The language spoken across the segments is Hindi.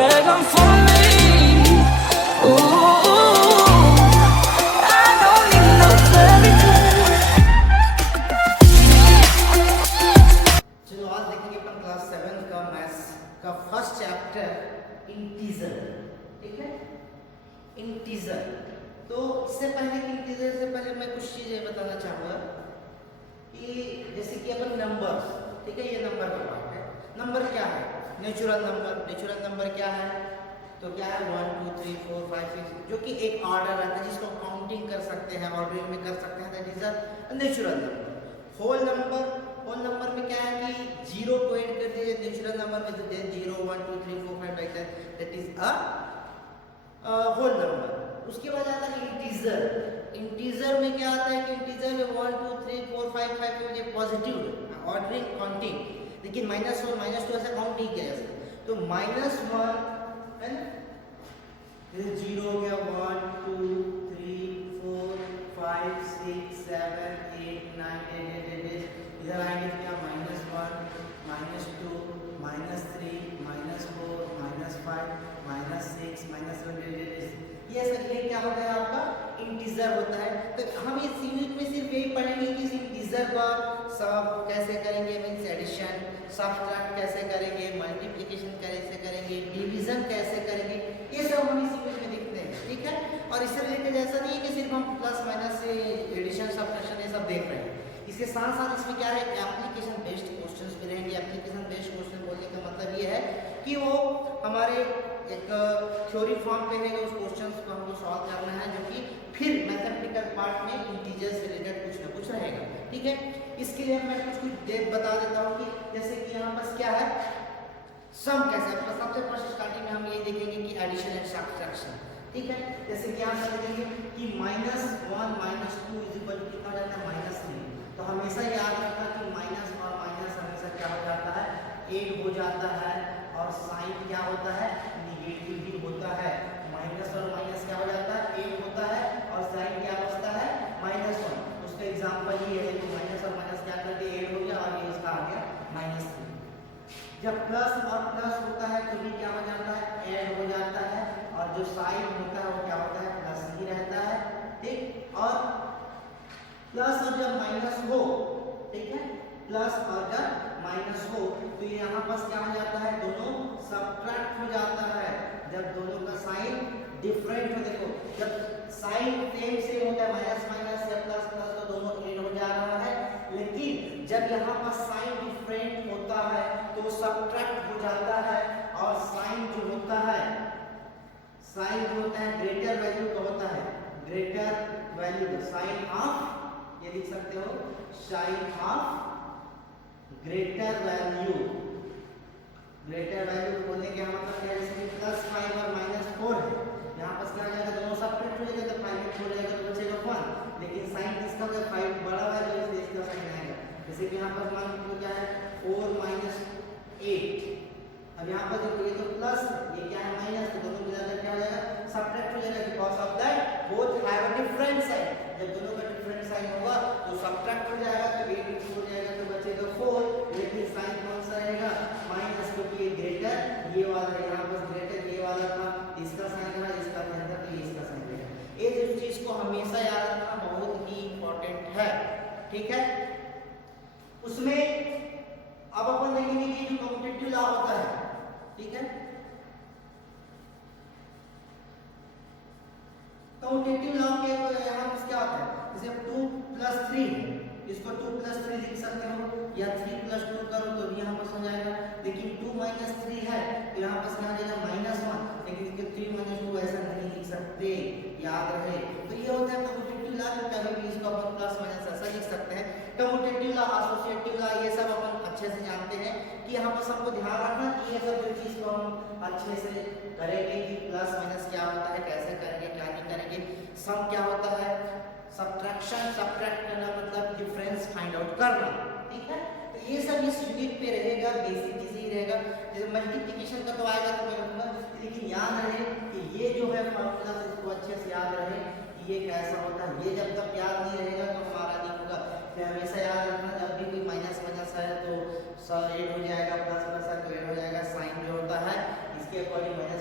pregnant for me. Ooh, I don't need no fairy tale. चलो आज देखेंगे अपन क्लास 7 का मैथ्स का फर्स्ट चैप्टर इंटीजर। ठीक है, इंटीजर। तो इससे पहले कि इंटीजर से पहले मैं कुछ चीजें बताना चाहूँगा कि जैसे कि अपन नंबर्स, ठीक है, ये नंबर का पार्ट है। नंबर क्या है? Natural number. नेचुरल नंबर क्या है? तो क्या है 1 2 3 4 5 6, जो कि एक ऑर्डर रहता है जिसको काउंटिंग कर सकते हैं, ऑर्डरिंग में कर सकते हैं, that is a natural number. Whole number में क्या है कि 0 को ऐड कर दीजिए नेचुरल नंबर में, तो 0 1 2 3 4 5 like that is a whole number. उसके बाद आता है इंटीजर। इंटीजर में क्या आता है कि इंटीजर में 1 2 3 4 5 5 ये पॉजिटिव ऑर्डरिंग काउंटिंग, लेकिन -1 -2 ऐसा काउंट नहीं किया जा सकता। तो -1 है ना, 0 हो गया, 1 2 3 4 5 6 7 8 9 10 11, इधर आएंगे क्या -1 -2 -3 -4 -5 -6 ये सब ये क्या होता है आपका इंटीजर होता है। तो हम इस यूनिट में सिर्फ यही पढ़ेंगे कि इस इंटीजर का सब कैसे करेंगे, मींस एडिशन, सब्ट्रैक्ट कैसे करेंगे, मल्टीप्लिकेशन कैसे करेंगे, डिवीजन कैसे करेंगे, ये सब हम इस यूनिट में देखते हैं। ठीक है, और इससे रिलेटेड ऐसा नहीं है कि सिर्फ हम प्लस माइनस से एडिशन सब्ट्रैक्शन ये सब देख रहे हैं। इसके साथ साथ इसमें क्या है, एप्लीकेशन बेस्ड क्वेश्चंस भी रहेंगे। एप्लीकेशन बेस्ड क्वेश्चन बोलने का मतलब ये है कि वो हमारे एक थ्योरी फॉर्म पे है, उस क्वेश्चंस को हमको सॉल्व करना है, जो कि फिर मैथमेटिकल पार्ट में इंटीजर से रिलेटेड कुछ ना कुछ रहेगा। ठीक है, इसके लिए मैं कुछ डेट बता देता हूँ कि जैसे कि यहाँ पर क्या है, सम कैसे। सबसे फर्स्ट स्टार्टिंग में हम ये देखेंगे कि एडिशन एंड सब्ट्रैक्शन। ठीक है, जैसे कि यहाँ पर देखेंगे कि -1 -2 कितना हो जाता है -3। तो हमेशा याद रखना कि माइनस और माइनस हमेशा क्या हो जाता है, ऐड हो जाता है, और साइन क्या होता है, नेगेटिव ही होता है। माइनस और माइनस क्या हो जाता है, ऐड होता है, और साइन क्या बचता है, -1। उसका एग्जांपल ये है कि माइनस और माइनस क्या करके ऐड हो गया, और ये इसका आ गया -3। जब प्लस और प्लस होता है तो भी क्या हो जाता है, ऐड हो जाता है, और जो साइन होता है वो क्या होता है, प्लस ही रहता है। ठीक, और प्लस और जब माइनस हो, ठीक है, प्लस और जब माइनस हो तो ये यहाँ पास क्या हो जाता है, दोनों सब्ट्रैक्ट हो जाता है। जब दोनों का साइन डिफरेंट हो, देखो जब साइन सेम होता है, माइनस माइनस या प्लस प्लस, तो दोनों ऐड हो जा रहा है। लेकिन जब यहाँ पर साइन डिफरेंट होता है तो वो सब्ट्रैक्ट हो जाता है, और साइन जो होता है, साइन जो होता है ग्रेटर वैल्यू का होता है, ग्रेटर वैल्यू साइन ऑफ, ये लिख सकते हो sign of greater value. Greater value बोलने के हम मतलब क्या, जैसे +5 और -4 है, यहाँ पर क्या हो जाएगा, दोनों सब्ट्रैक्ट हो जाएगा, तो 5 हो जाएगा तो बचेगा 1। लेकिन साइन किसका होगा, 5 बड़ा वैल्यू इसलिए इसका साइन आएगा। जैसे कि यहाँ पर मान लो क्या है 4 - 8। अब यहाँ पर देखो ये तो प्लस, ये क्या है माइनस, तो दोनों मिलाकर क्या हो जाएगा, सब्ट्रैक्ट हो जाएगा, because of that both have a different sign. जब दोनों का डिफरेंट साइन होगा तो सब्ट्रैक्ट हो जाएगा, तो 8 हो जाएगा तो बचेगा 4। लेकिन साइन कौन सा रहेगा, माइनस, क्योंकि ये ग्रेटर ये वाला, यहाँ पर ग्रेटर ये वाला था, इसका साइन रहा, इसका साइन था, तो ये इसका साइन रहेगा। ये जो चीज को हमेशा याद रखना बहुत ही इंपॉर्टेंट है। ठीक है, उसमें अब अपन देखेंगे कि जो कम्यूटेटिव लॉ होता है, ठीक है, कम्यूटेटिव लॉ के यहाँ पर क्या होता है, जैसे 2 + 3 है, इसको 2 + 3 लिख सकते हो, या 3 + 2 करो तो भी यहाँ पर हो जाएगा। लेकिन 2 - 3 है तो यहाँ पर क्या हो जाएगा -1, लेकिन इसके 3 - 2 ऐसा नहीं लिख सकते, याद रहे। तो ये होता है कम्यूटेटिव लॉ, जो कभी भी इसको अपन प्लस माइनस ऐसा लिख सकते हैं। कम्यूटेटिव लॉ, एसोसिएटिव लॉ, ये सब अपन अच्छे से जानते हैं कि यहाँ पर सबको ध्यान रखना कि ये सब जो चीज को हम अच्छे से करेंगे कि प्लस माइनस क्या होता है, कैसे करेंगे, क्या नहीं करेंगे, सम क्या होता है, सब्ट्रैक्शन, सब्ट्रैक्ट करना मतलब डिफरेंस फाइंड आउट करना। ठीक है, तो ये सब इस यूनिट पे रहेगा, बेसिक चीज ही रहेगा। जैसे मल्टीप्लिकेशन का तो आएगा तो मैं कहूँगा, लेकिन याद रहे कि ये जो है फॉर्मूला, इसको अच्छे से याद रहे कि ये कैसा होता है। ये जब तक याद नहीं रहेगा तो हमारा नहीं होगा। फिर हमेशा याद रखना, जब भी कोई माइनस माइनस है तो ऐड हो जाएगा, प्लस प्लस है तो ऐड हो जाएगा। साइन जो होता है इसके अकॉर्डिंग माइनस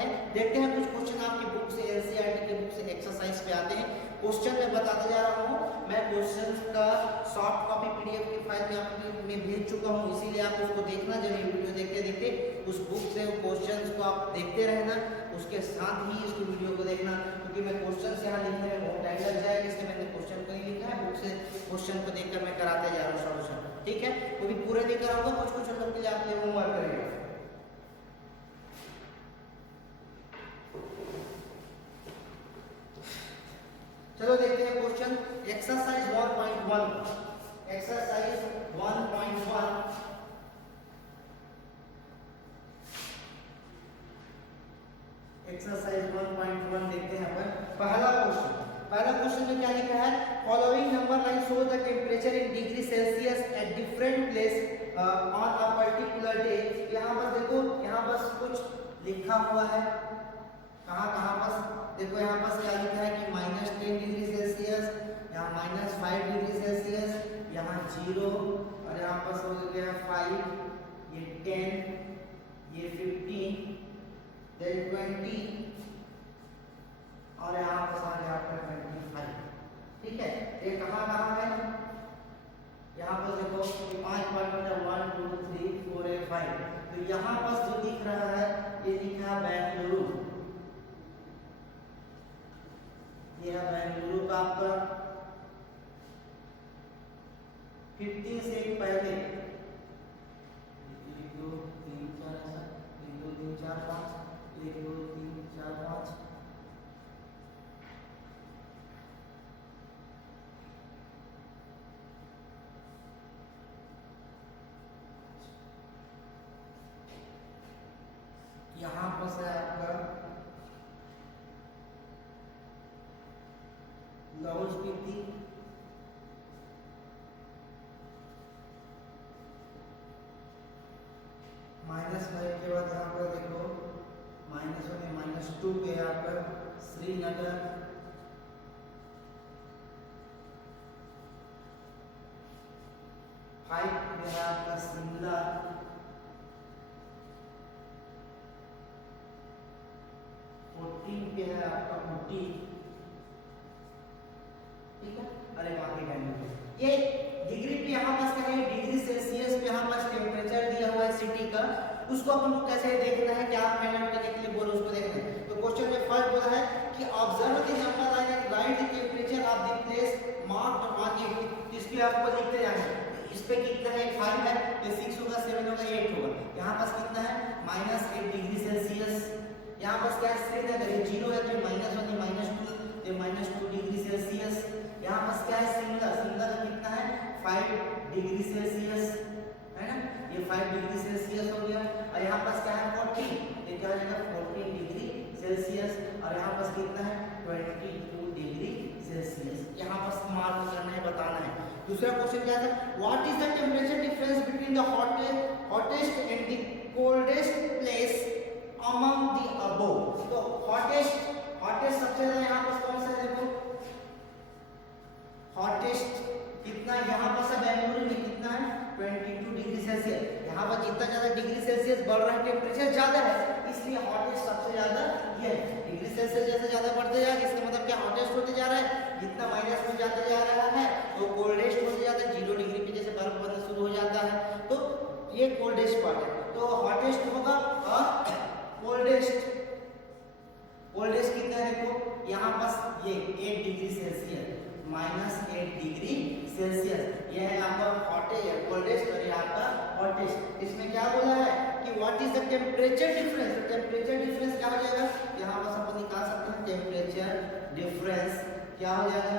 हैं, देखते हैं कुछ क्वेश्चन आपकी बुक से, एनसीईआरटी की बुक से एक्सरसाइज पे आते हैं। क्वेश्चन मैं बताते जा रहा हूँ, मैं क्वेश्चन का सॉफ्ट कॉपी पीडीएफ की फाइल में आपको मैं भेज चुका हूँ, इसीलिए आप उसको देखना, जब ये वीडियो देखते देखते उस बुक से क्वेश्चंस को आप देखते रहना, उसके साथ ही इसकी वीडियो को देखना, क्योंकि मैं क्वेश्चन यहाँ लिखने में बहुत टाइम लग जाएगा, इसलिए मैंने क्वेश्चन को नहीं लिखा है, बुक से क्वेश्चन को देखकर मैं कराते जा रहा हूँ सॉल्यूशन। ठीक है, वो भी पूरे नहीं कराऊंगा, कुछ कुछ लोग के लिए आपके होमवर्क करेगा। चलो देखते हैं क्वेश्चन एक्सरसाइज 1.1। एक्सरसाइज 1.1 एक्सरसाइज 1.1 देखते हैं अपन। पहला क्वेश्चन में क्या लिखा है, following number line show the temperature in degree Celsius at different place on a particular day. यहाँ पर देखो, यहाँ बस कुछ लिखा हुआ है, कहाँ बस देखो, यहाँ पर क्या लिखा है कि -10 डिग्री सेल्सियस, यहाँ -5 डिग्री सेल्सियस, यहाँ 0 और यहाँ पर हो गया 5, ये 10, ये 15, then 20 और यहाँ पर आ गया आपका 25। ठीक है, ये कहाँ है, यहाँ पर देखो 5 पार्ट में 1 2 3 4 5, तो यहाँ पर जो दिख रहा है ये लिखा है बेंगलुरु, ये है बेंगलुरु का आपका 15 से पहले 1 2 3 4 ऐसा 1 2 3 4 5 1 2 3 4 5 यहाँ पर है आपका लाहौल स्पीति, -5 के बाद यहाँ पर देखो -1 -2 पे यहाँ पर श्रीनगर, फाइव पे है आपका शिमला, 14 पे है आपका ऊटी। ठीक है, अरे बाकी वैल्यू ये डिग्री पे यहाँ पास क्या है, डिग्री सेल्सियस पे यहाँ पास टेम्परेचर दिया हुआ है सिटी का, उसको अपन को कैसे देखना है, क्या फाइंड आउट करने के लिए बोलो उसको देखना है। तो क्वेश्चन में फर्स्ट बोला है कि observe the number line and right the temperature of the place marked on it. इसलिए आपको लिखते जाना है, इस पे कितना है, 5 है, ये 6 होगा, 7 होगा, 8 होगा। यहाँ पास कितना है, -8 डिग्री सेल्सियस। यहाँ पास क्या है, श्रीनगर, ये 0 है, तो -1 -2, ये -2 डिग्री सेल्सियस। यहाँ पास क्या है, शिमला का कितना है, 5 डिग्री सेल्सियस, है ना, ये 5 डिग्री सेल्सियस हो गया। और यहाँ पास क्या है, 14, ये क्या हो जाएगा, 14 डिग्री सेल्सियस। और यहाँ पास कितना है, 22 डिग्री सेल्सियस। यहाँ पास मार्क करना है, बताना है। दूसरा क्वेश्चन क्या था, what is the temperature difference between the hottest and the coldest place among the above. तो हॉटेस्ट सबसे ज्यादा यहाँ पास कौन सा है, देखो हॉटेस्ट कितना, यहाँ पर बेंगलुरु में कितना है, 22 डिग्री सेल्सियस। यहाँ पर जितना ज्यादा डिग्री सेल्सियस बढ़ रहा है, टेम्परेचर ज्यादा है, इसलिए हॉटेस्ट सबसे ज्यादा ये है। डिग्री सेल्सियस जैसे ज्यादा बढ़ते जाएगा, इसका मतलब क्या, हॉटेस्ट होते जा रहा है, जितना माइनस में जाते जा रहा है तो कोल्डेस्ट होते जाता है, 0 डिग्री पे जैसे बर्फ बनना शुरू हो जाता है, तो ये कोल्डेस्ट पार्ट है। तो हॉटेस्ट होगा और कोल्डेस्ट कितना है, देखो यहाँ पास ये 8 डिग्री सेल्सियस, -8 डिग्री सेल्सियस, ये है आपका हॉटेस्ट, कोल्डेस्ट और ये आपका हॉटेस्ट। इसमें क्या बोला है कि what is the temperature difference. तो टेम्परेचर डिफरेंस क्या हो जाएगा, यहाँ पास अपन निकाल सकते हैं, टेम्परेचर डिफरेंस क्या हो जाएगा,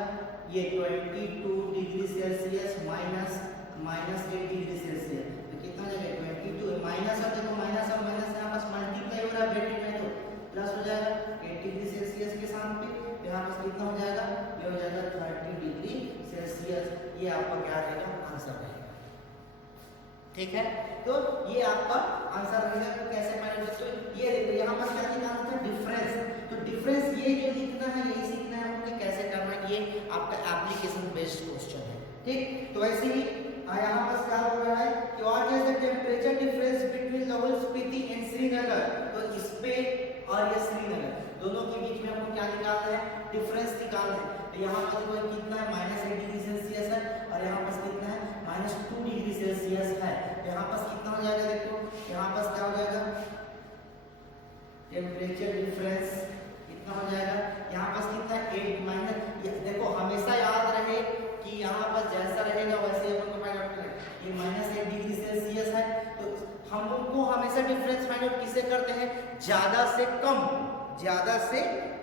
ये 22 डिग्री सेल्सियस -8 डिग्री सेल्सियस, तो कितना हो जाएगा, 22 माइनस, और देखो माइनस और माइनस यहाँ पास मल्टीप्लाई हो रहा है, ब्रैकेट में, तो प्लस हो जाएगा 8 डिग्री सेल्सियस के साथ पे, यहाँ पास कितना हो जाएगा, ये हो जाएगा 30 डिग्री सेल्सियस। ये आपका क्या रहेगा, आंसर रहेगा। ठीक है, तो ये आपका आंसर रहेगा। तो कैसे मैंने दोस्तों, ये देखो यहाँ पर क्या निकालना था, डिफरेंस। तो डिफरेंस ये जो लिखना है, यही सीखना है हमको कैसे करना है, ये आपका एप्लीकेशन बेस्ड क्वेश्चन है। ठीक, तो ऐसे ही यहाँ पर क्या हो रहा है कि what is the temperature difference between Lahaul Spiti and Srinagar. तो इस पे और ये डिफरेंस निकालना है। तो यहाँ पर देखो कितना है -8 डिग्री सेल्सियस है और यहाँ पर कितना है -2 डिग्री सेल्सियस है। यहाँ पर कितना हो जाएगा, देखो यहाँ पर क्या हो जाएगा, टेम्परेचर डिफरेंस कितना हो जाएगा, यहाँ पर कितना 8 माइनस, देखो हमेशा याद रहे कि यहाँ पर जैसा रहेगा वैसे ही अपन को फाइंड आउट करना है। ये -8 डिग्री सेल्सियस है तो हम लोग को हमेशा डिफरेंस फाइंड आउट किससे करते हैं, ज्यादा से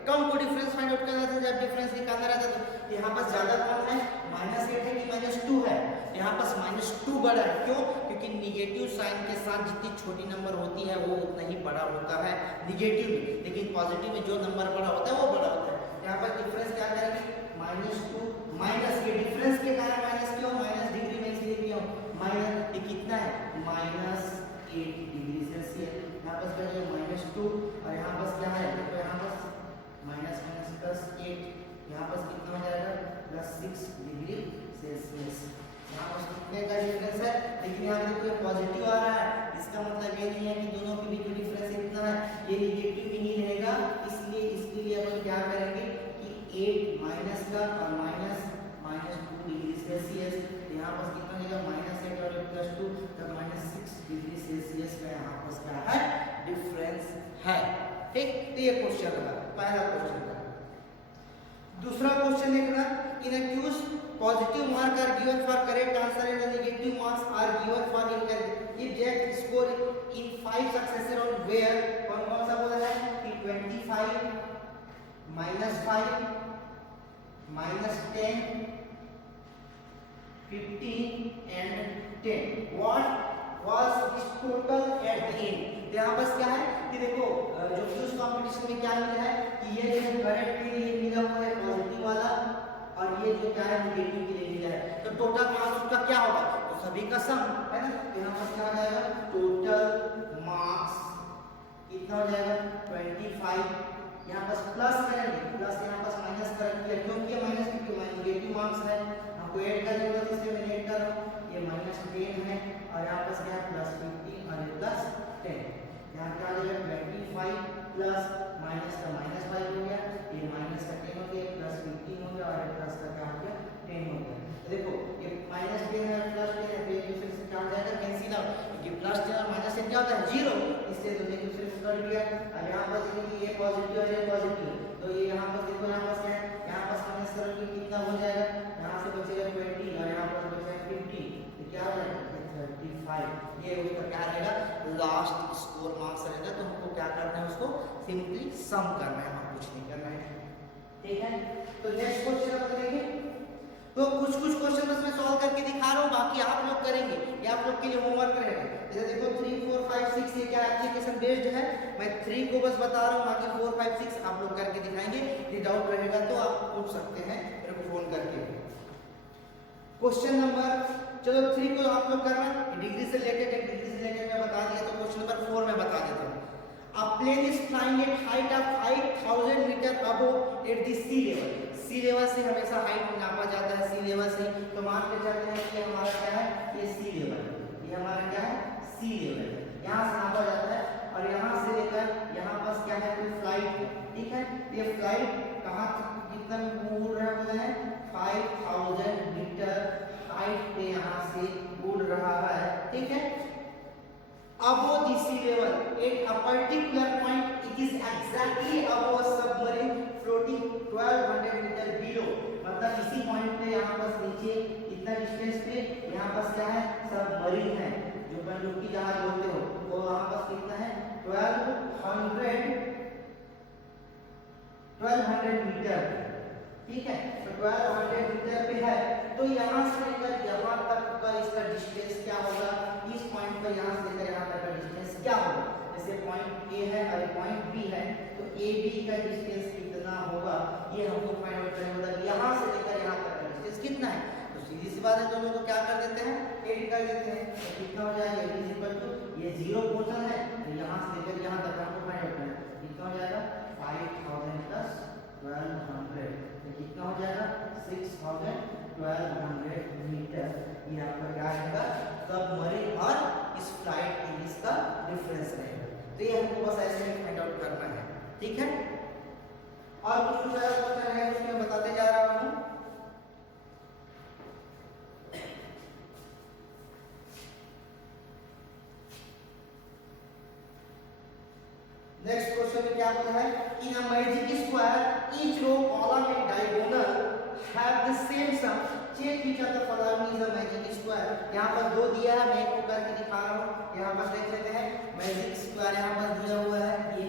कम को डिफरेंस फाइंड आउट करना था जब डिफरेंस निकालना रहता है। तो यहाँ पर ज्यादा कौन है, -8 है कि -2 है, यहाँ पर -2 बड़ा है। क्यों, क्योंकि निगेटिव साइन के साथ जितनी छोटी नंबर होती है वो उतना ही बड़ा होता है निगेटिव में, लेकिन पॉजिटिव में जो नंबर बड़ा होता है वो बड़ा होता है। यहाँ पर डिफरेंस क्या करेंगे, -2 माइनस, ये डिफरेंस के कारण माइनस क्यों, माइनस डिग्री में इसलिए क्यों माइनस, ये कितना है -8 डिग्री सेल्सियस। यहाँ पर क्या है -2 और यहाँ पर क्या है, तो यहाँ पर -8, यहाँ पर कितना हो जाएगा +6 डिग्री सेल्सियस। यहाँ पर कितने का डिफरेंस है, लेकिन यहाँ देखो पॉजिटिव आ रहा है, इसका मतलब ये नहीं है कि दोनों के बीच में डिफरेंस इतना है, ये निगेटिव भी नहीं रहेगा। इसलिए इसके लिए अपन क्या करेंगे कि 8 माइनस का और -2 डिग्री सेल्सियस, यहाँ पर कितना हो जाएगा -8 और +2 तब -6 डिग्री सेल्सियस का यहाँ पर क्या है डिफरेंस है। ठीक, तो ये क्वेश्चन रहा, पहला क्वेश्चन रहा। दूसरा क्वेश्चन देखना, इन accused positive mark are given for correct answer and the negative marks are given for incorrect if Jack score in 5 successive round where कौन कौन सा बोला है कि 25 -5 -10 15 and 10 what was its total at the end। यहाँ बस क्या है कि देखो जो क्विज कंपटीशन में क्या मिला है कि ये जो करेक्ट के लिए मिला हुआ है पॉजिटिव वाला और ये जो क्या है नेगेटिव के लिए मिला है, तो टोटल मार्क्स उसका क्या होगा, तो सभी का सम है ना। तो यहाँ पर क्या हो जाएगा टोटल मार्क्स कितना हो जाएगा 25, यहाँ पर प्लस करेंगे, प्लस यहाँ पर माइनस करेंगे, क्योंकि माइनस क्योंकि नेगेटिव मार्क्स है, हमको ऐड कर देगा तो इसलिए मैं ऐड कर रहा हूँ, ये -10 है और यहाँ पर क्या है +15 और ये +10, यहाँ क्या हो जाएगा 25 प्लस माइनस का -5 हो गया, ये माइनस का 10 हो गया, +15 हो गया और प्लस का क्या हो गया 10 हो गया। तो देखो ये -10 है +10 है, तो एक दूसरे से क्या हो जाएगा कैंसिल आउट, क्योंकि +10 और -10 क्या होता है 0, इससे तो एक दूसरे से कट गया। अब यहाँ पर देखिए ये पॉजिटिव और ये पॉजिटिव, तो ये यहाँ पर देखो यहाँ पर क्या है, यहाँ पर माइनस करोगे कितना हो जाएगा, यहाँ से बचेगा 20 और यहाँ पर बचेगा 50, तो क्या हो जाएगा 35। ये उसका क्या रहेगा लास्ट स्कोर मार्क्स रहेगा, तो हमको क्या करना है उसको सिंपली सम करना है, हम कुछ नहीं करना है। ठीक है, तो नेक्स्ट क्वेश्चन अपन करेंगे। तो कुछ क्वेश्चन बस मैं सॉल्व करके दिखा रहा हूँ, बाकी आप लोग करेंगे, ये आप लोग के लिए होमवर्क रहेगा। जैसे देखो 3 4 5 6 ये क्या एप्लीकेशन बेस्ड है, मैं 3 को बस बता रहा हूँ, बाकी 4 5 6 आप लोग करके दिखाएंगे। यदि डाउट रहेगा तो आप पूछ सकते हैं मेरे को फोन करके। क्वेश्चन नंबर चलो 3 को आप लोग करना, डिग्री से लेकर मैं बता दिया, तो क्वेश्चन नंबर 4 में बता देता हूँ। A plane is flying at height of 5000 meter above at the sea level। Sea level से हमेशा हाइट नापा जाता है, सी लेवल से, तो मान के चलते हैं कि हमारा क्या है ये सी लेवल, ये हमारा क्या है सी लेवल, यहाँ से नापा जाता है और यहाँ से लेकर यहाँ पास क्या है कोई फ्लाइट, ठीक है। ये फ्लाइट कहाँ कितना उड़ रहा है 5000 मीटर हाइट पे यहाँ से उड़ रहा है, ठीक है। above the sea level at a particular point it is exactly above a submarine floating 1200 meter below। मतलब इसी पॉइंट पे यहाँ पर नीचे इतना डिस्टेंस पे यहाँ पर क्या है सबमरीन है, जो पनडुब्बी जहाज बोलते हो, वो यहाँ पर कितना है 1200 मीटर, ठीक है। तो 1200 मीटर पे है, तो यहाँ से लेकर यहाँ तक का इसका डिस्टेंस क्या होगा, इस पॉइंट पर यहाँ से लेकर यहाँ तक का डिस्टेंस क्या होगा। जैसे पॉइंट ए है और पॉइंट बी है, तो ए बी का डिस्टेंस कितना होगा ये हमको फाइंड आउट करना होगा। यहाँ से लेकर यहाँ तक का डिस्टेंस कितना है, तो सीधी सी बात है, दोनों को क्या कर देते हैं एड कर देते हैं, तो कितना हो जाएगा ये 0 पोर्शन है, तो यहाँ से लेकर यहाँ तक हमको फाइंड आउट करना है, कितना हो जाएगा 5000 प्लस 1200, तो कितना हो जाएगा 6000 मीटर। ये आपका क्या रहेगा सबमरीन और इस फ्लाइट के बीच का डिफरेंस रहेगा। तो ये हमको बस ऐसे ही फाइंड आउट करना है, ठीक है। और कुछ क्वेश्चन है उसमें मैं बताते जा रहा हूँ। नेक्स्ट क्वेश्चन में क्या बोला है, in a magic square each row column and diagonal have the same sum, check which of the following is a magic square. यहाँ पर दो दिया है, मैं एक करके दिखा रहा हूँ। यहाँ पर देख लेते हैं मैजिक स्क्वायर यहाँ पर दिया हुआ है, ये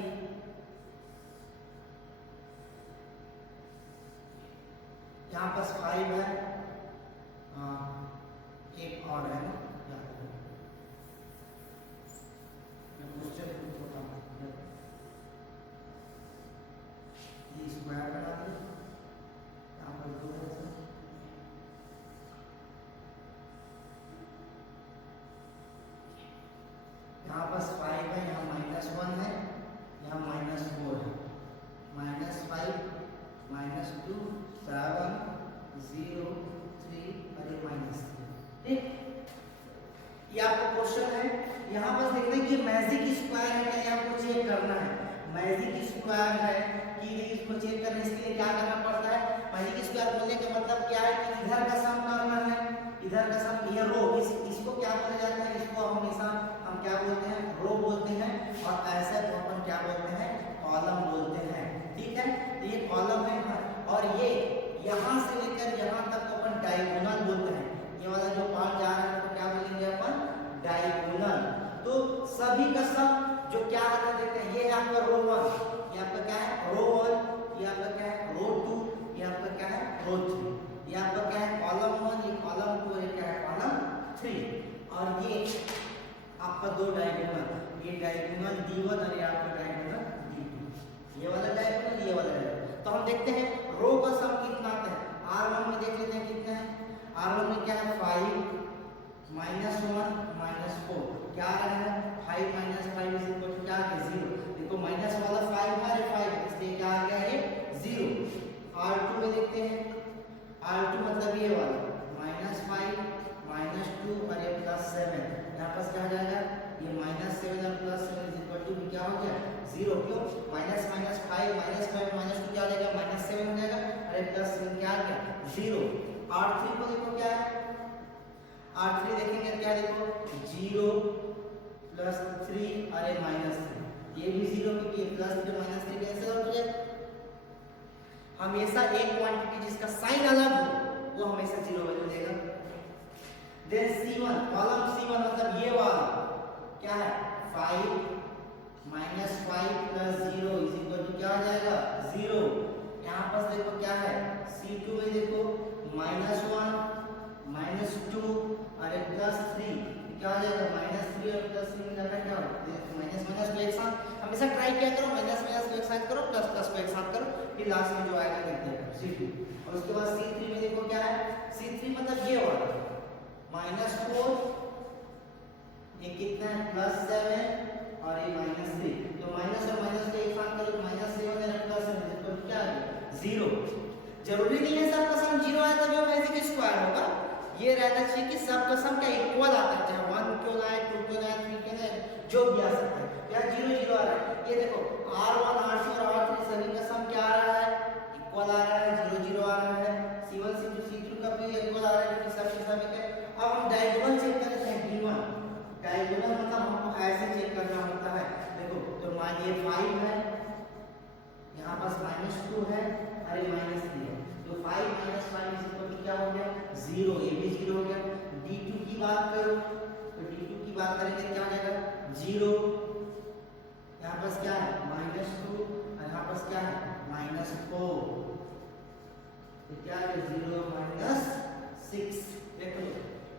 यहाँ पर 5 है, एक और है ना, ये स्क्वायर बना दिया, यहाँ पर 2 है, यहाँ पर 5 है, यहाँ -1 है, यहाँ -4 है, -5 -2 7 0 3 और ये -3। ठीक, ये आपका क्वेश्चन है। यहाँ पर देखते हैं कि मैजिक स्क्वायर है क्या, आपको चेक करना है। मैजिक स्क्वायर है कि इसको चेक करने के लिए क्या करना पड़ता है, मैजिक स्क्वायर बोलने का मतलब क्या है कि इधर का सम करना है, इधर का सम, ये रो, इसको क्या बोला जाता है, इसको हमेशा हम क्या बोलते हैं, रो बोलते हैं, और ऐसे को अपन क्या बोलते हैं, कॉलम बोलते हैं। ठीक है, तो ये कॉलम है, और ये यहाँ से लेकर यहाँ तक को अपन डायगोनल बोलते हैं। ये वाला जो पार्ट जा रहा है तो क्या बोलेंगे अपन, डायगोनल। तो सभी का सब जो क्या आता देखते हैं, ये आपका रो 1, ये आपका क्या है, रो 1, ये आपका क्या है, रो 2, ये आपका क्या है, रो 3, ये आपका क्या है, कॉलम 1, ये कॉलम 2, ये क्या है, कॉलम 3, और ये आपका दो डायगोनल, ये डायगोनल D1 और ये आपका डायगोनल D2, ये वाला डायगोनल, ये वाला डायगोनल। तो हम देखते हैं रो का सम कितना आता है, R1 में देख लेते हैं कितना है, R1 में क्या है, 5 -1 -4, क्या आ रहा है, 5 - 5 इज इक्वल टू क्या है, 0। देखो माइनस वाला 5 है, 5 इसलिए क्या आ गया, ये 0। R2 में देखते हैं, R2 मतलब ये वाला -5 -2 और ये +7, यहाँ पर क्या आ जाएगा, ये -7 और +7 इज इक्वल टू क्या हो गया, 0। क्यों, -5 -5 -2 क्या आ जाएगा, -7 हो जाएगा, और ये +7 क्या आ गया, 0। R3 को देखो क्या है, R3 देखेंगे क्या, देखो 0 +3 और ये -3, ये भी 0 क्योंकि +3 -3 कैंसिल आउट हो जाएगा। हमेशा एक क्वांटिटी जिसका साइन अलग हो वो हमेशा 0 वैल्यू देगा। देन C1, कॉलम C1 मतलब ये वाला क्या है, 5 -5 + 0 इज इक्वल टू क्या आ जाएगा, 0। यहाँ पर देखो क्या है, C2 में देखो -1 -2 और एक +3 क्या आ जाएगा, -3 और +3 मिलाकर क्या होगा, माइनस माइनस को एक साथ हमेशा ट्राई किया करो, माइनस माइनस को एक साथ करो, प्लस प्लस को एक साथ करो, फिर लास्ट में जो आएगा देखते हैं C2। और उसके बाद C3 में देखो क्या है, C3 मतलब ये वाला -4, ये कितना है, +7 और ये -3, तो माइनस और माइनस को एक साथ करो तो -7 और +7 तो क्या आ गया, 0। जरूरी नहीं है सबका सम 0 आए तभी वो मैजिक स्क्वायर होगा, ये रहना चाहिए कि सबका सम क्या इक्वल आता है, चाहे 1 क्यों ना आए, 2 क्यों ना आए, 3 क्यों ना आए, जो भी आ सकता है। या 0 0 आ रहा है, ये देखो R1 R2 और R3 सभी का सम क्या आ रहा है, इक्वल आ रहा है, 0 0 आ रहा है। C1 C2 C3 का भी इक्वल आ रहा है क्योंकि सब के सब एक है। अब हम डायगोनल चेक करते हैं, D1 डायगोनल मतलब हमको ऐसे चेक करना होता है, देखो तो मान ये 5 है, यहाँ पास -2 है और ये -3 है, तो 5 - 5 इज इक्वल टू क्या हो गया, 0, ये भी 0 हो गया। D2 की बात करो तो D2 की बात करेंगे क्या हो जाएगा, 0, यहाँ पास क्या है -2 और यहाँ पास क्या है -4, तो क्या है 0 -6, देखो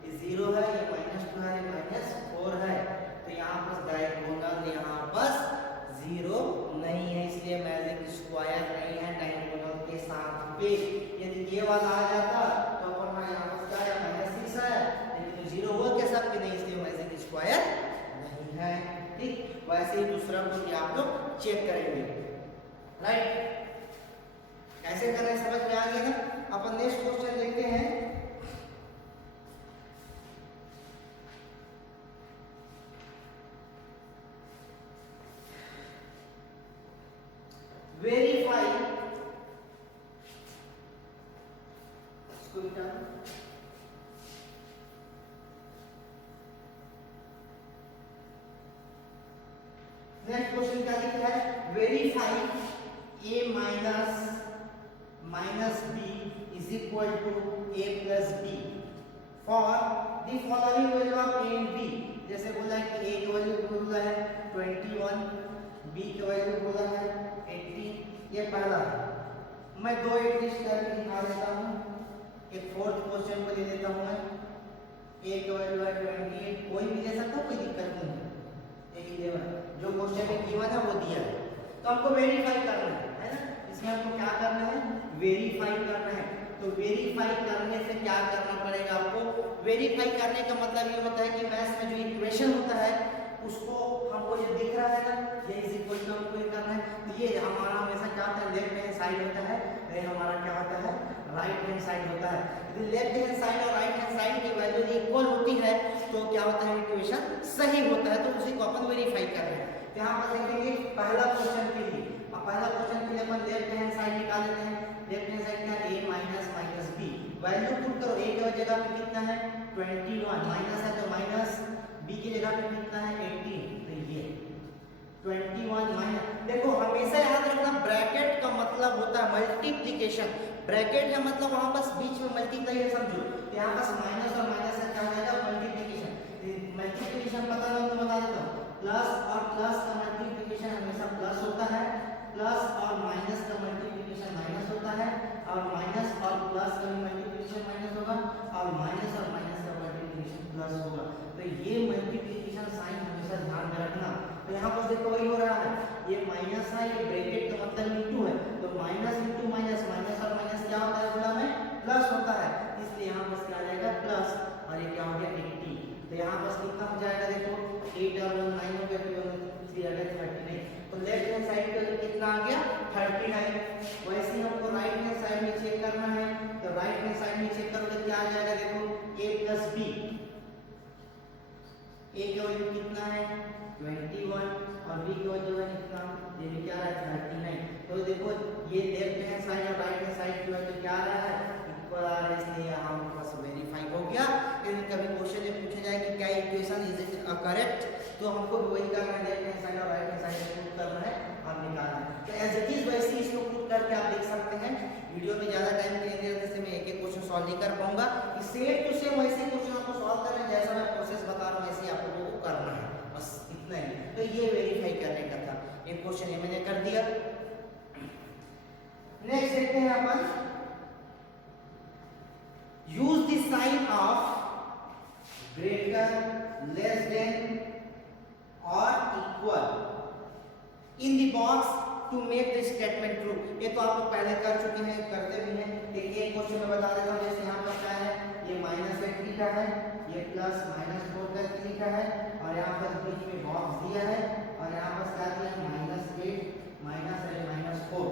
ये 0 है, ये -2 है, ये -4 है, तो यहाँ पास डायगोनल यहाँ पास 0 नहीं है, इसलिए मैजिक स्क्वायर नहीं है डायगोनल के साथ पे। यदि ये वाला आ जाता तो अपन यहाँ पास क्या है, -6 है, लेकिन 0 हुआ क्या सब के नहीं, इसलिए मैजिक स्क्वायर नहीं है। ठीक, वैसे ही दूसरा को भी आप लोग चेक करेंगे, राइट। कैसे कर रहे हैं समझ में आ गया ना। अपन नेक्स्ट क्वेश्चन देखते हैं। वेरीफाई मिटा दो। नेक्स्ट क्वेश्चन क्या लिखा है, verify a minus b is equal to a plus b for the following value of a and b। जैसे बोला है कि a की वैल्यू बोला है 21, b की वैल्यू बोला है 18। ये पहला है, मैं दो एटलीस्ट करके दिखा देता हूँ। एक फोर्थ क्वेश्चन को ले लेता हूँ मैं, a की वैल्यू है 28, कोई भी ले सकता, कोई दिक्कत नहीं है। 11 जो क्वेश्चन में गिवन है वो दिया है, तो हमको वेरीफाई करना है ना। इसमें हमको क्या करना है, वेरीफाई करना है। तो वेरीफाई करने से क्या करना पड़ेगा आपको, वेरीफाई करने का मतलब ये होता है कि मैथ्स में जो इक्वेशन होता है उसको हमको ये दिख रहा है ना, ये इज इक्वल टू हमको ये करना है। तो ये हमारा हमेशा क्या होता है, लेफ्ट हैंड साइड होता है, ये हमारा क्या होता है, राइट हैंड साइड होता है। यदि लेफ्ट हैंड साइड और राइट हैंड साइड की वैल्यू इक्वल होती है तो क्या होता है, इक्वेशन सही होता है। तो उसी को अपन वेरीफाई कर रहे हैं। यहाँ पर देखेंगे पहला क्वेश्चन के लिए, अब पहला क्वेश्चन के लिए अपन लेफ्ट हैंड साइड निकाल लेते हैं। लेफ्ट हैंड साइड क्या है, a minus b, value put करो। a की जगह पे कितना है 21, माइनस है तो माइनस, b की जगह पे कितना है 18, तो ये 21 माइनस। देखो हमेशा याद रखना ब्रैकेट का मतलब होता है मल्टीप्लिकेशन। ब्रैकेट का मतलब वहां बस बीच में मल्टीप्लाई है समझो, यहाँ पास माइनस और माइनस का क्या हो जाएगा, मल्टीप्लिकेशन। मल्टीप्लिकेशन पता नहीं तो बता देता हूँ, प्लस और प्लस का मल्टीप्लिकेशन हमेशा प्लस होता है, प्लस और माइनस का मल्टीप्लिकेशन माइनस होता है, और माइनस और प्लस का मल्टीप्लिकेशन माइनस होगा, और माइनस और माइनस का मल्टीप्लिकेशन प्लस होगा। तो ये मल्टीप्लिकेशन साइन हमेशा ध्यान में रखना। तो यहाँ पर देखो वही हो रहा है, ये माइनस है, ये ब्रैकेट का मतलब इंटू है, तो माइनस इंटू माइनस, माइनस और माइनस क्या होता है गुणा में प्लस होता है, इसलिए यहाँ पर क्या आ जाएगा प्लस, और ये क्या हो गया 80। तो यहाँ पर कितना हो जाएगा, देखो 8 और 1 9 हो गया, 2 और 3 आ गया 39। तो लेफ्ट हैंड साइड पे कितना आ गया 39। वैसे ही हमको राइट हैंड साइड में चेक करना है, तो राइट हैंड साइड में चेक करोगे क्या आ जाएगा, देखो a प्लस b, a का वैल्यू कितना है 21 और b का वैल्यू है कितना, ये भी क्या है 39। तो देखो ये लेफ्ट हैंड साइड और राइट हैंड साइड की वैल्यू क्या आ रहा है, इक्वल आ रहा है, इसलिए हम बस वेरीफाई हो गया। यदि कभी क्वेश्चन में पूछा जाए कि क्या इक्वेशन इज करेक्ट, तो हमको वही करना है, लेफ्ट हैंड साइड और राइट हैंड साइड पुट करना है और निकालना है। तो एज इट इज वैसे ही इसको पुट करके आप देख सकते हैं। वीडियो में ज्यादा टाइम के लिए जैसे मैं एक एक क्वेश्चन सॉल्व नहीं कर पाऊंगा, सेम टू सेम वैसे क्वेश्चन आपको सॉल्व करना है, जैसा मैं प्रोसेस बता रहा हूं वैसे ही आप लोगों को करना है, बस इतना ही। तो ये वेरीफाई करने का था, एक क्वेश्चन ये मैंने कर दिया। नेक्स्ट देखते हैं अपन, use the sign of greater, less than और equal in the box to make the statement true. ये तो आप लोग पहले कर चुके हैं, करते भी हैं, लेकिन एक क्वेश्चन में बता देता हूँ। जैसे यहाँ पर क्या है, ये -8 लिखा है, ये प्लस -4 करके लिखा है, और यहाँ पर बीच में बॉक्स दिया है, और यहाँ पर क्या दिया है -8 -4।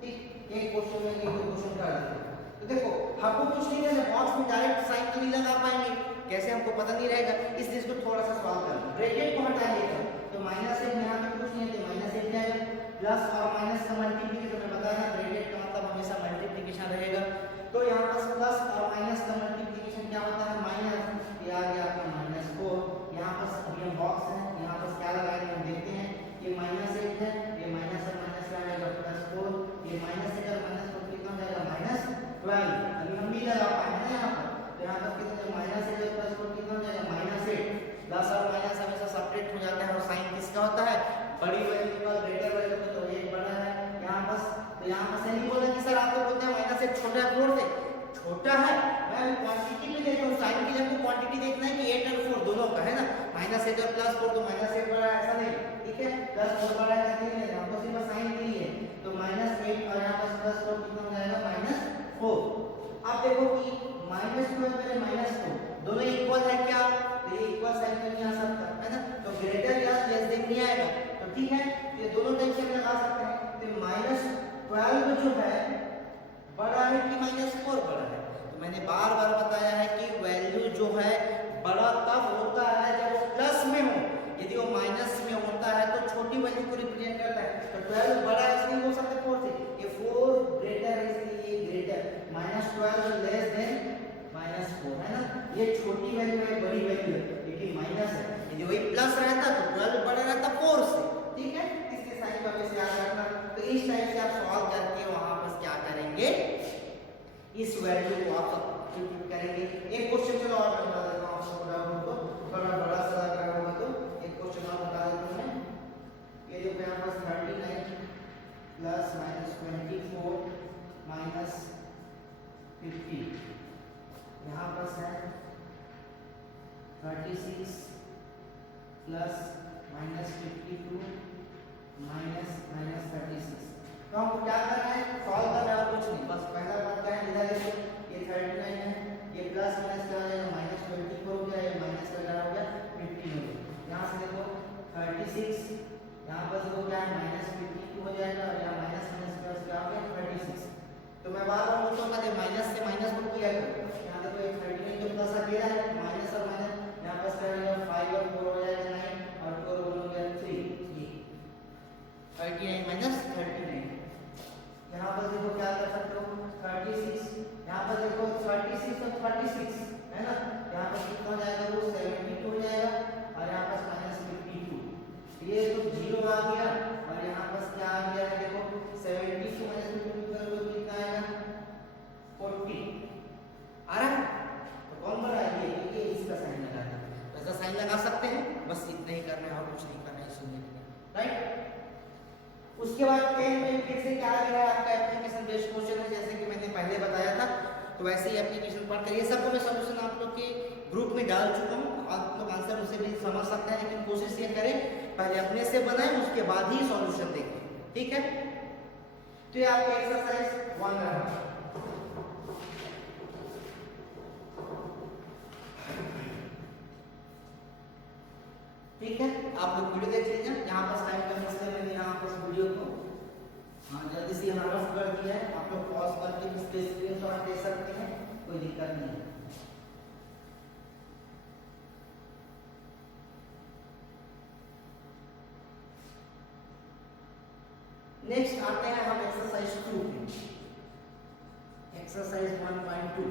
ठीक, एक क्वेश्चन में एक दो क्वेश्चन कर देते हैं। तो देखो हमको कुछ नहीं है, बॉक्स में डायरेक्ट साइन तो नहीं लगा पाएंगे, कैसे हमको पता नहीं रहेगा, इसलिए इसको थोड़ा सा सॉल्व करना। ब्रैकेट को हटा लेते हैं, तो -8 यहाँ पे कुछ नहीं है, तो -8 जाएगा, प्लस और माइनस का मल्टीप्लिकेशन में बताया ना, ब्रैकेट का मतलब हमेशा मल्टीप्लिकेशन रहेगा। तो यहाँ पर प्लस और माइनस का मल्टीप्लिकेशन क्या होता है, माइनस, ये आ गया आपका -4। यहाँ पर ये बॉक्स है, यहाँ पर क्या लगाएंगे हम देखते हैं, ये -8 है, ये माइनस और माइनस का आएगा +4, ये -8 और -4 कितना हो जाएगा -12। अभी हम नहीं लगा पाएंगे यहाँ पर, तो यहाँ पर कितना -8 और +4 कितना हो जाएगा -8। प्लस और माइनस हमेशा सेपरेट हो जाता है, और साइन किसका होता है, बड़ी वैल्यू का ग्रेटर वैल्यू का, तो एक बड़ा है यहाँ पर। तो यहाँ पर से नहीं बोला कि सर आप लोग बोलते हैं -8 छोटा है 4 से, छोटा है, मैं क्वांटिटी में देखता हूँ, साइन की जगह क्वांटिटी देखना है कि 8 और 4 दोनों का है ना, -8 और +4, तो -8 बड़ा है ऐसा नहीं, ठीक है, +4 बड़ा है ऐसा नहीं, हमको सिर्फ साइन के लिए, तो -8 और यहाँ पर +4 कितना हो जाएगा -4। आप देखो कि -2 पहले -2 दोनों इक्वल है क्या, तो ये इक्वल साइन तो नहीं आ सकता है ना, तो ग्रेटर या लेस देन नहीं आएगा, तो ठीक है, ये दोनों टाइप से हम लगा सकते हैं। तो -12 जो है बड़ा है कि -4 बड़ा है, तो मैंने बार बार बताया है कि वैल्यू जो है बड़ा तब होता है जब वो प्लस में हो, यदि वो माइनस में होता है तो छोटी वैल्यू को रिप्रेजेंट करता है। तो 12 बड़ा इसलिए हो सकता है 4 से, सॉल्व करके वहां पर क्या करेंगे, इस वैल्यू को आप सब्स्टिट्यूट करेंगे। एक क्वेश्चन चलो और बता देता हूं आपको, थोड़ा बड़ा सा लग रहा होगा तो एक क्वेश्चन और बता देता हूं मैं। ये जो यहाँ पर 39 प्लस माइनस 24 माइनस 50, यहाँ पर है 36 प्लस माइनस 52 माइनस 36। तो हमको क्या करना है, सॉल्व करना है और कुछ नहीं, बस पहला बात क्या है, इधर देखो ये 39 है, ये प्लस माइनस क्या हो जाएगा, माइनस 24 हो गया, ये माइनस का क्या हो गया 15 हो गया। यहाँ से देखो 36, यहाँ पर देखो क्या है माइनस 52 हो जाएगा, और यहाँ माइनस माइनस प्लस क्या हो गया 36। तो मैं बार बार बोलता हूँ माइनस से माइनस को किया करो। यहाँ देखो ये 39 जो प्लस अकेला है, माइनस और माइनस, यहाँ पर क्या हो जाएगा 5 और 4 हो जाएगा 9 और 4 हो गया 3, 39 माइनस 39। यहाँ पर देखो क्या कर सकते हो 36, यहाँ पर देखो 36 और 36 है ना, यहाँ पर कितना हो जाएगा वो 72 हो जाएगा, और यहाँ पर माइनस 52, ये तो 0 आ गया, और यहाँ पर क्या आ गया है देखो 72 माइनस 52 करोगे कितना आएगा 40 आ रहा है। तो कौन बड़ा है, ये इसका साइन लगाना है, तो ऐसा साइन लगा सकते हैं, बस इतना ही करना है और कुछ नहीं करना है इस यूनिट में, राइट। उसके बाद 10 में फिर से क्या आ गया है आपका एप्लीकेशन बेस्ड क्वेश्चन है, जैसे कि मैंने पहले बताया था, तो वैसे ही एप्लीकेशन पढ़ कर ये सबको मैं सॉल्यूशन आप लोग के ग्रुप में डाल चुका हूँ, आप लोग आंसर उसे भी समझ सकते हैं, लेकिन कोशिश ये करें पहले अपने से बनाएं, उसके बाद ही सॉल्यूशन देखें, ठीक है। तो ये आपका एक्सरसाइज 1 रहा। ठीक है, आप लोग वीडियो देख लीजिए, यहाँ पर टाइम कम इसलिए मैंने यहाँ पर वीडियो को जल्दी से यहाँ रफ कर दिया है, आप लोग पॉज करके इसके स्क्रीनशॉट ले सकते हैं, कोई दिक्कत नहीं है। नेक्स्ट आते हैं हम एक्सरसाइज 2 पे, एक्सरसाइज 1.2।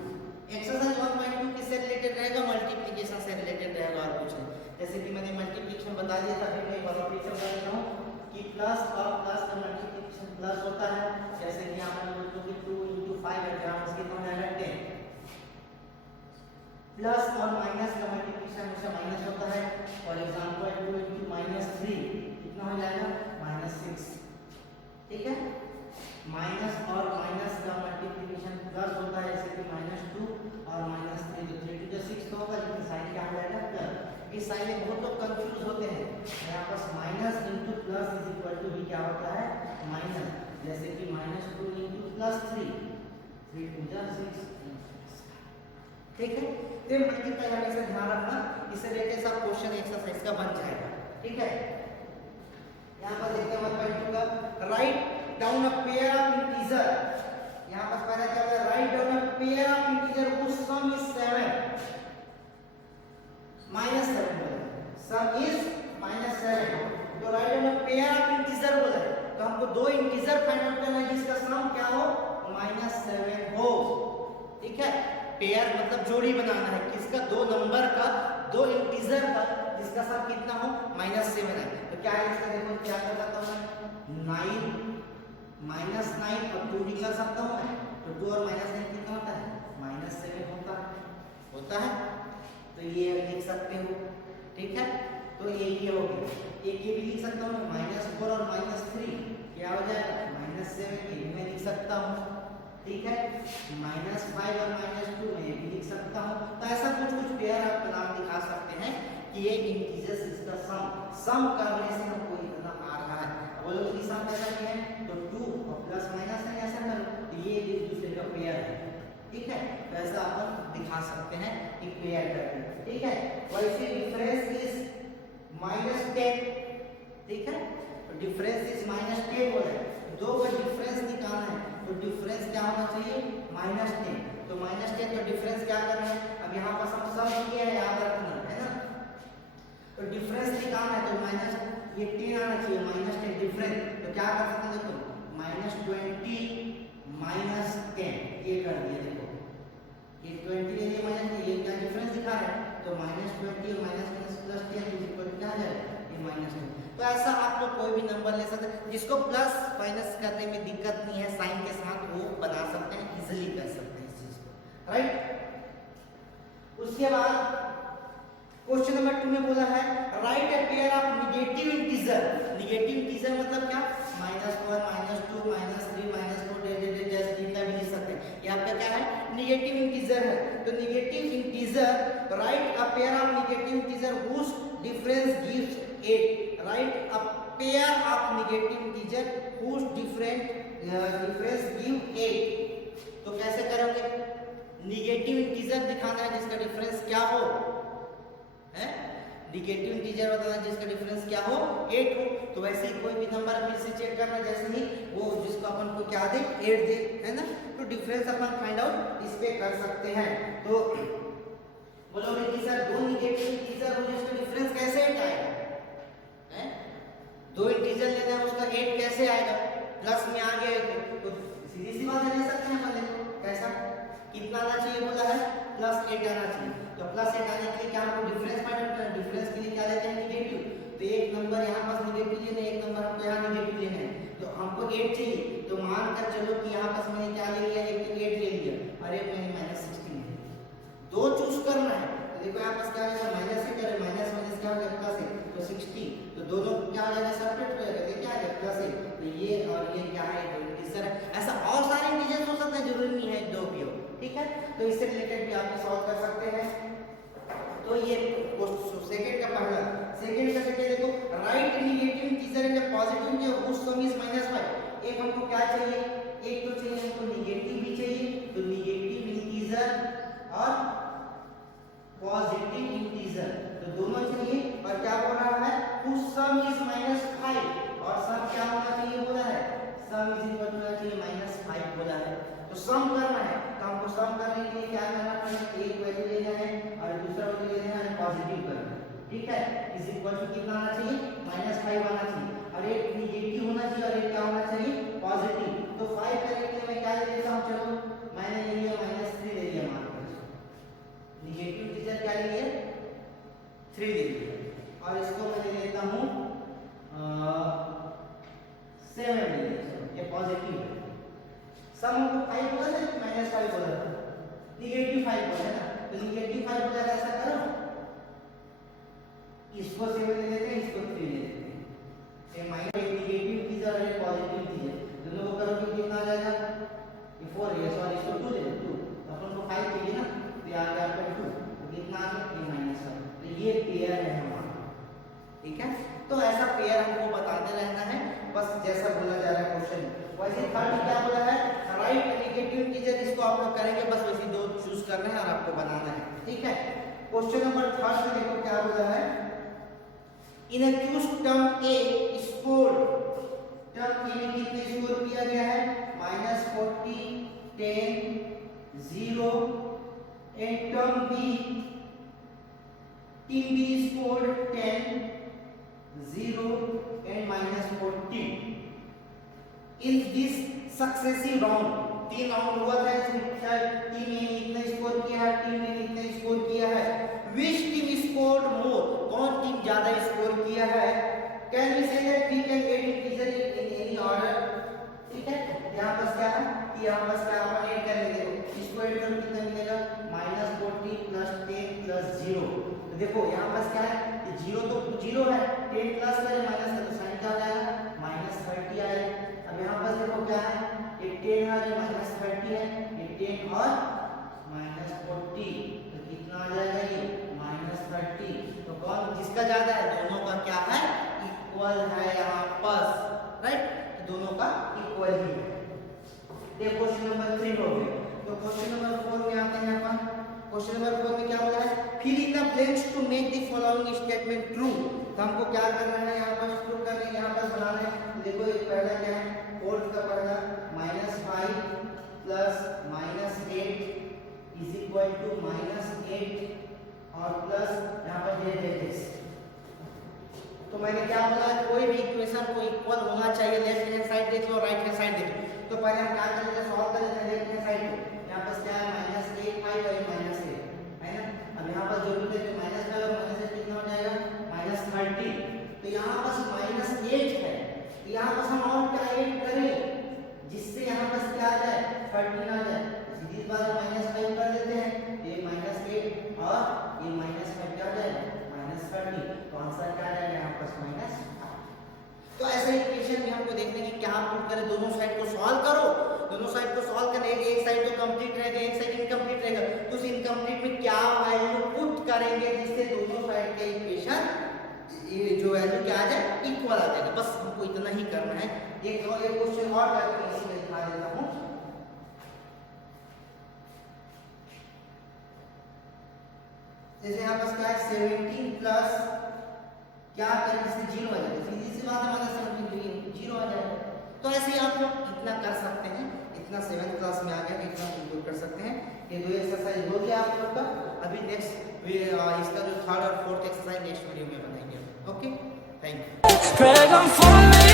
एक्सरसाइज 1.2 किससे रिलेटेड रहेगा, मल्टीप्लिकेशन से रिलेटेड रहेगा और कुछ नहीं। जैसे कि मैंने मल्टीप्लिकेशन बता दिया था, फिर मैं एक और पिक्चर बता देता हूँ कि प्लस और प्लस का मल्टीप्लिकेशन प्लस होता है, जैसे कि यहाँ पर बोलते हो कि 2 × 5 है, जहाँ पर कितना हो जाएगा 10। प्लस और माइनस का मल्टीप्लिकेशन हमेशा माइनस होता है, फॉर एग्जांपल 2 × -3 कितना हो जाएगा -6, ठीक है। माइनस और माइनस का मल्टीप्लिकेशन प्लस होता है, जैसे कि -2 और -3, तो 3 × 6 तो होगा, लेकिन साइन क्या हो जाएगा प्लस। इस साइन में बहुत लोग कंफ्यूज होते हैं, यहाँ पर minus into plus is equal to भी क्या होता है माइनस, जैसे कि -2 × +3, 3 × 6, ठीक है। तो मल्टीप्लाई हमेशा ध्यान रखना, इससे रिलेटेड सब क्वेश्चन एक्सरसाइज का बन जाएगा, ठीक है। यहाँ पर देखते हैं 1.2 का write down a pair of integer, यहाँ पर पहला क्या होगा, write down a pair of integer whose sum is 7 -7 बोला, सम इज -7, तो write down a pair of integer बोला है, तो हमको दो इंटीजर फाइंड आउट करना है जिसका सम क्या हो -7 हो, ठीक है। पेयर मतलब जोड़ी बनाना है, किसका, दो नंबर का, दो इंटीजर का, जिसका सम कितना हो -7 है। तो क्या है इसका, देखो क्या कर सकता हूं मैं, 9 -9 और 2 निकाल सकता हूं मैं, तो 2 और -9 कितना होता है -7 होता है, तो ये लिख सकते हो, ठीक है। तो ये हो गया, एक ये भी लिख सकता हूँ -4 और -3 क्या हो जाएगा -7, ये भी मैं लिख सकता हूँ, ठीक है। -5 और -2 मैं ये भी लिख सकता हूँ। तो ऐसा कुछ पेयर आप नाम दिखा सकते हैं कि ये इंटीजर्स इसका सम करने से हमको इतना आ रहा है। बोलो कि सम कैसा क्या है, तो 2 और प्लस माइनस है, ऐसा करो, तो ये एक दूसरे का पेयर है, ठीक है। तो ऐसा अपन दिखा सकते हैं कि पेयर करके, ठीक है। वैसे डिफरेंस इज -10, ठीक है, तो डिफरेंस इज -10 बोला है, दो का डिफरेंस निकालना है, तो डिफरेंस क्या होना चाहिए -10, तो -10, तो डिफरेंस क्या करना है, अब यहाँ पर हम सम किया है, याद रखना है ना, तो डिफरेंस निकालना है, तो माइनस ये 10 आना चाहिए, -10 डिफरेंस, तो क्या कर सकते हैं, देखो -20 -10 ये कर दिया, देखो ये 20 ले लिया -10, ये क्या डिफरेंस दिखा रहा है, तो -20 और -10 +10 इज इक्वल टू क्या आ जाएगा, ये -10। तो ऐसा आप लोग कोई भी नंबर ले सकते हैं, जिसको प्लस माइनस करने में दिक्कत नहीं है साइन के साथ वो बना सकते हैं, इजिली कर सकते हैं इस चीज को, राइट। उसके बाद क्वेश्चन नंबर 2 में बोला है right a pair of negative integer. Negative integer मतलब क्या, -1 -2 -3 -4 जैसे जितना भी लिख सकते हैं, ये आपका क्या है नेगेटिव इंटीजर है। तो negative integer write a pair of negative integer whose difference gives 8। Write a pair of negative integer whose difference give 8। तो कैसे करोगे, नेगेटिव इंटीजर दिखाना है जिसका डिफरेंस क्या हो, है नेगेटिव इंटीजर बताना जिसका डिफरेंस क्या हो 8 हो। तो वैसे ही कोई भी नंबर फिर से चेक करना, जैसे ही वो जिसको अपन को क्या दे 8 दे, है ना, तो डिफरेंस अपन फाइंड आउट इस पे कर सकते हैं। तो बोलोगे कि सर दो नेगेटिव इंटीजर हो जिसका डिफरेंस कैसे 8 आएगा, हैं दो इंटीजर लेना है उसका 8 कैसे आएगा, प्लस में आ गया तो सीधी सी बात है, ले सकते हैं अपन, देखो कैसा कितना आना चाहिए, बोला है +8 आना चाहिए। तो +8 आने के लिए क्या हमको डिफरेंस फाइंड आउट करना है, डिफरेंस के लिए क्या लेते हैं नेगेटिव, तो एक नंबर यहाँ पास नेगेटिव लेना है, एक नंबर हमको यहाँ नेगेटिव लेना है, तो हमको 8 चाहिए। तो मान कर चलो कि यहाँ पास मैंने क्या ले लिया, एक तो 8 ले लिया और एक मैंने -16 ले लिया, दो चूज करना है। तो देखो यहाँ पास क्या हो जाएगा, माइनस से करे माइनस माइनस क्या हो जाएगा प्लस है, तो 16, तो दोनों क्या हो जाएगा सेपरेट हो जाएगा, क्या आ जाएगा प्लस है, तो ये और ये क्या है इंटीजर है। ऐसा और सारे इंटीजर्स हो सकते हैं, जरूरी नहीं है दो भी हो, ठीक है। तो इससे रिलेटेड भी आप सॉल्व कर सकते हैं। तो ये सेकंड का पहला, सेकंड का सेकंड देखो write negative integer in positive integer whose sum is -5। एक हमको क्या चाहिए, एक तो चाहिए हमको नेगेटिव भी चाहिए, तो नेगेटिव इंटीजर और पॉजिटिव इंटीजर, तो दोनों चाहिए। और क्या बोल रहा है हुज सम इज -5, और सम क्या होना चाहिए बोला है, सम इज इक्वल टू होना चाहिए -5 बोला है। तो सम करना है, तो हमको सम करने के लिए क्या करना पड़ेगा, एक वैल्यू लेना है और दूसरा वैल्यू लेना है पॉजिटिव करना है, ठीक है। इज इक्वल टू कितना आना चाहिए, -5 आना चाहिए, और एक नेगेटिव होना चाहिए और एक क्या होना चाहिए पॉजिटिव। तो 5 करने के लिए मैं क्या ले लेता हूं, चलो मैंने ले लिया -3 ले लिया, मान लो नेगेटिव इंटीजर क्या ले लिया 3 ले लिया, और इसको मैं ले लेता हूं 7 ले लिया, ये पॉजिटिव है। सम हमको 5 बोला था कि -5 बोला था, नेगेटिव 5 बोला है ना, तो नेगेटिव 5 बोला ऐसा करो, इसको 7 ले लेते हैं, इसको 3 ले लेते हैं, ये माइनस एक नेगेटिव इंटीजर और एक पॉजिटिव इंटीजर, दोनों को करो तो कितना आ जाएगा, ये 4 है, सॉरी इसको 2 ले लो 2, अपन को 5 चाहिए ना, तो ये आ गया आपका 2, तो कितना आ गया ये -1, तो ये पेयर है हमारा, ठीक है। तो ऐसा पेयर हमको बताते रहना है, बस जैसा बोला जा रहा है क्वेश्चन। वैसे थर्ड क्या बोला है, राइट नेगेटिव इंटीजर, इसको आप लोग करेंगे, बस वैसे दो चूज करना है और आपको बनाना है, ठीक है। क्वेश्चन नंबर 3 में देखो क्या बोला है, in accused term A scored, term A में कितने स्कोर किया गया है -40 10 0, एंड term B team B scored 10 0 and -14। In this successive round, 3 round हुआ था, इसमें शायद टीम ए ने इतना स्कोर किया है, टीम ए ने इतना स्कोर किया है, which team scored more, कौन टीम ज्यादा स्कोर किया है, can we say that we can get integer in any order, ठीक है। यहाँ पर क्या है कि यहाँ पर क्या अपन ऐड करेंगे, देखो इसको ऐड करो कितना मिलेगा -40 + 10 + 0, तो देखो यहाँ पर क्या है, ये 0 तो 0 है, 10 प्लस करें माइनस करें तो साइन क्या हो जाएगा -30 आएगा। अब यहाँ पर देखो क्या है, ये 10 है, ये -30 है, ये 10 और -40, तो कितना आ जाएगा ये -30। तो कौन जिसका ज्यादा है, दोनों का क्या है इक्वल है यहाँ पर, राइट, तो दोनों का इक्वल ही है। ये क्वेश्चन नंबर 3 हो गया। तो क्वेश्चन नंबर 4 में आते हैं अपन। क्वेश्चन नंबर 4 में क्या बोला है, fill in the blanks to make the following statement true. तो हमको क्या करना है, यहाँ पर प्रूव करने, यहाँ पर बनाना है। देखो एक पहला क्या है, फोर्थ का पहला -5 + -8 इज इक्वल टू -8 और प्लस यहाँ पर दे तो मैंने क्या बोला, कोई भी इक्वेशन को इक्वल होना चाहिए, लेफ्ट हैंड साइड देख लो, राइट हैंड साइड देख लो। तो पहले हम क्या करेंगे, सॉल्व कर लेते हैं लेफ्ट हैंड साइड को। यहाँ पर क्या है -8 5 और -8 है ना। अब यहाँ पर जो भी माइनस का -8 कितना हो जाएगा -30। तो यहाँ यहाँ बस -8 है, यहाँ बस हम और क्या ऐड करें जिससे यहाँ बस क्या आ जाए 13 आ जाए, सीधी बात -5 कर देते हैं, ये -8 और ये -5 क्या आ जाएगा -13, तो आंसर क्या आ जाएगा यहाँ पास -8। तो ऐसा इक्वेशन भी हमको देखने की क्या पुट करें, दोनों साइड को सॉल्व करो, दोनों साइड को सॉल्व करने एक साइड तो कंप्लीट रहेगा एक साइड इनकम्प्लीट रहेगा, तो उस इनकम्प्लीट में क्या वैल्यू पुट करेंगे जिससे दोनों साइड के इक्वेशन ये जो वैल्यू क्या आ जाए इक्वल आ जाएगा। बस हमको इतना ही करना है। एक क्वेश्चन और करके इसी में दिखा देता हूँ। जैसे यहाँ पास क्या है 17 प्लस क्या करें जिससे 0 आ जाए, सीधी सी बात है 17 0 आ जाएगा। तो ऐसे ही आप लोग इतना कर सकते हैं, इतना 7th क्लास में आ गया कि इतना इंक्लूड कर सकते हैं। ये दो एक्सरसाइज हो गया आप लोग का। अभी नेक्स्ट इसका जो 3rd और 4th एक्सरसाइज नेक्स्ट वीडियो में बनाएंगे। Okay, thank you.